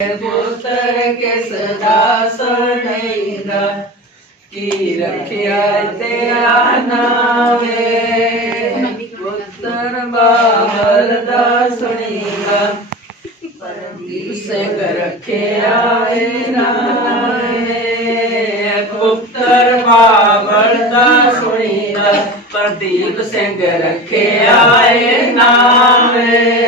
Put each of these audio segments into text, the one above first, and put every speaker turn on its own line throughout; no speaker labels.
ਪੁੱਤਰ ਕੇ ਸਦਾ ਸਨੇਗਾ ਕੀ ਰੱਖਿਆ ਤੇਰਾ ਨਾਮੇ ਪੁੱਤਰ ਬਾਬਲ ਦਾ ਸੁਣੀਗਾ ਪਰਮੇਸ਼ ਰੱਖਿਆ ਏ ਨਾਮੇ ਪੁੱਤਰ ਬਾਬਲ ਦਾ ਸੁਣੀਗਾ ਪ੍ਰਦੀਪ ਸਿੰਘ ਰੱਖਿਆ ਏ ਨਾਮੇ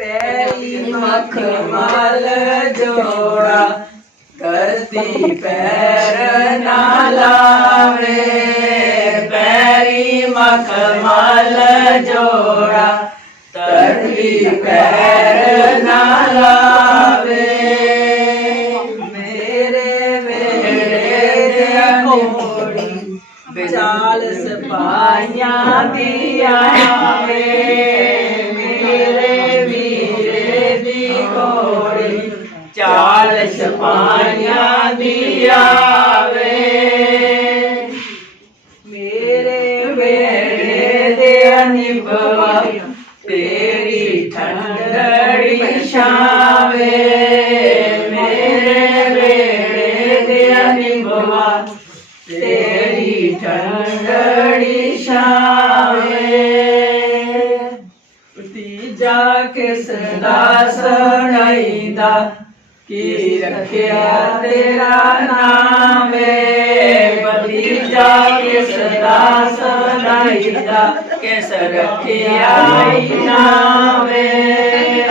पहली मखमल जोड़ा करती पैर नालावे पैरी मखमल जोड़ा करती पैर बधाइयाँ दिया वे मेरे वीरे दी घोड़ी चाल छपाइयाँ दिया वे। मेरे बेड़े दिया निभवा तेरी ठंडड़ी शावे मेरे बेड़े दिया निभवा ਠੰਡੜੀ ਛਾਵੇ ਤੀਜਾ ਕਿਸ ਦਾ ਸੁਣਾਈਦਾ ਕੀ ਰੱਖਿਆ ਤੇਰਾ ਨਾਮ ਏ ਭਤੀਜਾ ਕਿਸ ਦਾ ਸੁਣਾਈਦਾ ਕਿਸ ਰੱਖਿਆ ਨਾਮ ਏ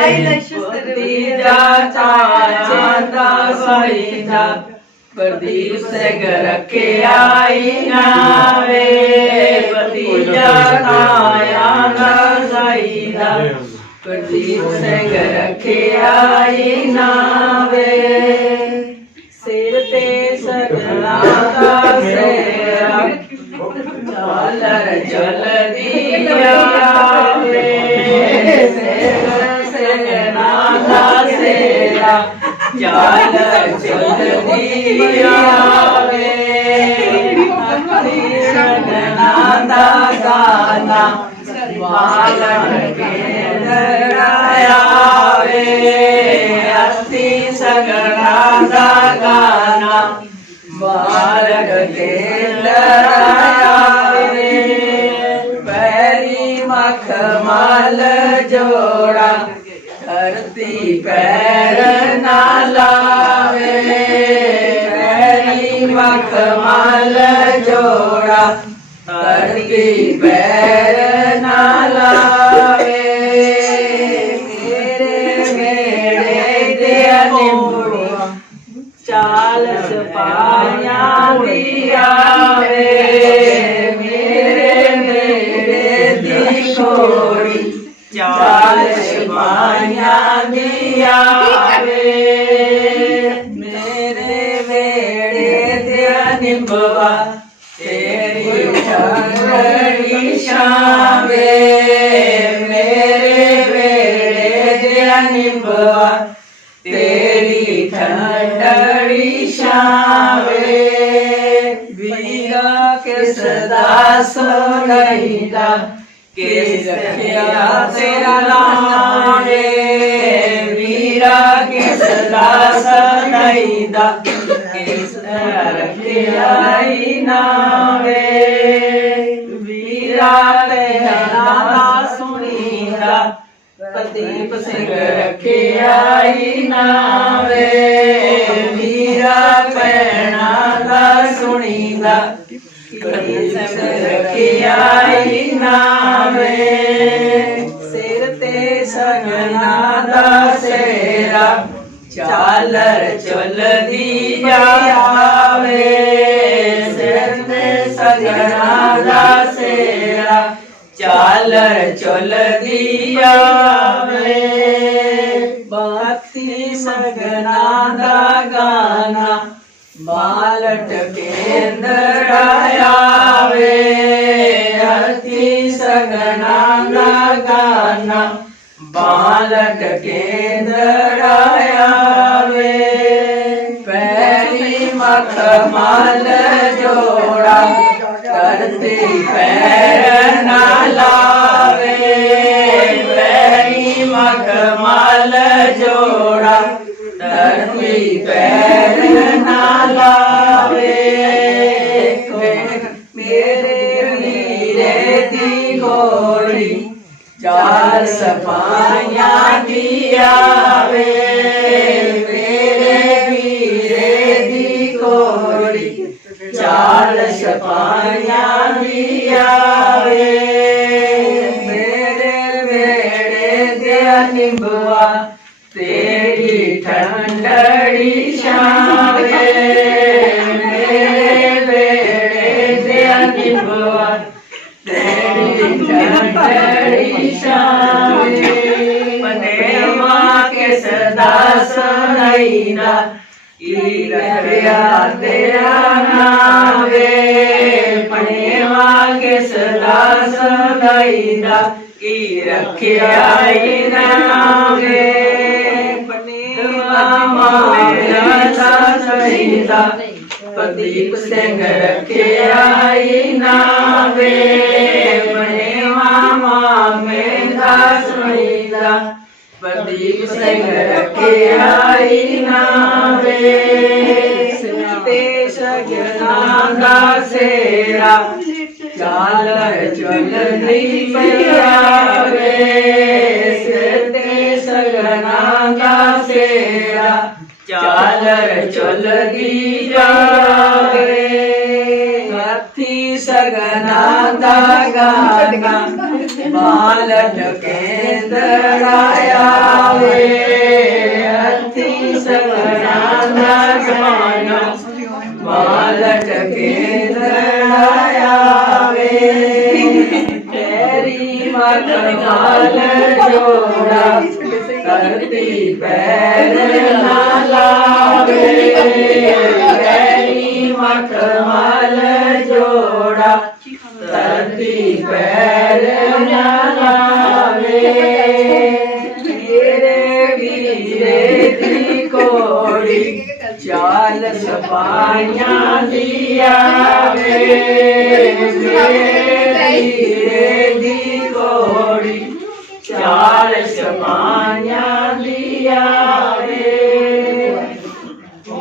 ਭਤੀਜਾ ਚਾਚਾ ਦਾ ਸੁਣਾਈਦਾ प्रदीप रखे आई नावे, भतीजा आया ना साईदा प्रदीप संग रखे आई नावे, सिर ते सजना का सेरा चालर चल दिया वे सिर का सेरा चालर ਕੋਈ ਮਿਲਾਵੇ ਸਦਨਾ ਦਾ ਗਾਨਾ ਵਾਲਣ ਕੇ ਨਰਾਇਆਵੇ ਅਸੀ ਸਗਨਾ ਦਾ ਗਾਨਾ ਵਾਲਣ ਕੇ ਨਰਾਇਆਵੇ ਪੈਰੀ ਮਖਮਲ ਜੋੜਾ அருத்தி பெற நாளாவே மக்கமால ஜோடா
அருத்தி
பெற நாளாவே மேடே தேனி चालस पाया दिया मेरे मेरे दिल छोड़ी चालस पाया निभा तेरी ठंडड़ी शावे वीरा के सदा सोलहिला के सखिया तेरा लावे वीरा के सदा सोलहिला के सखिया नावे वीरा ਪ੍ਰਦੀਪ ਸਿੰਘ ਰੱਖਿਆ ਈ ਨਾਵੇ ਵੀਰਾ ਪੈਣਾ ਦਾ ਸੁਣੀਦਾ ਪ੍ਰਦੀਪ ਸਿੰਘ ਰੱਖਿਆ ਈ ਨਾਵੇ ਸਿਰ ਤੇ ਸਗਨਾ ਦਾ ਸੇਰਾ ਚਾਲਰ ਚਲਦੀ ਜਾਵੇ ਸਿਰ ਤੇ ਸਗਨਾ ਦਾ ਸੇਰਾ चाल चल दिया मैं भक्ति सगना दा गाना बालट केंद्र वे हती सगना दा गाना, बालट केंद्र वे पहली मखमल जोड़ा ਕਰਤੇ ਪੈਰ ਨਾ ਲਾਵੇ ਪੈਰੀ ਮਖ ਜੋੜਾ ਧਰਤੀ तेरा नावे के सदा सदैदा की रखिया नावे
पणेवा
प्रदीप सिंह रखिया नावे मामा मामे दास मैदा प्रदीप सिंह रखे आई नावे देश ज्ञानदा सेरा चाल चल दीप आवे सिद्धेश ज्ञानदा सेरा चाल चल दीप आवे सगना दागा गाना बालन केंद्रा ਮਾਲਕ ਕੇਂਦਰ ਆਵੇ ਤੇਰੀ ਮਤ ਨਾਲ ਜੋੜਾ ਧਰਤੀ ਪੈਰ ਨਾ ਲਾ चाल सपाइया दिया दी कोड़ी। चाल सपाइया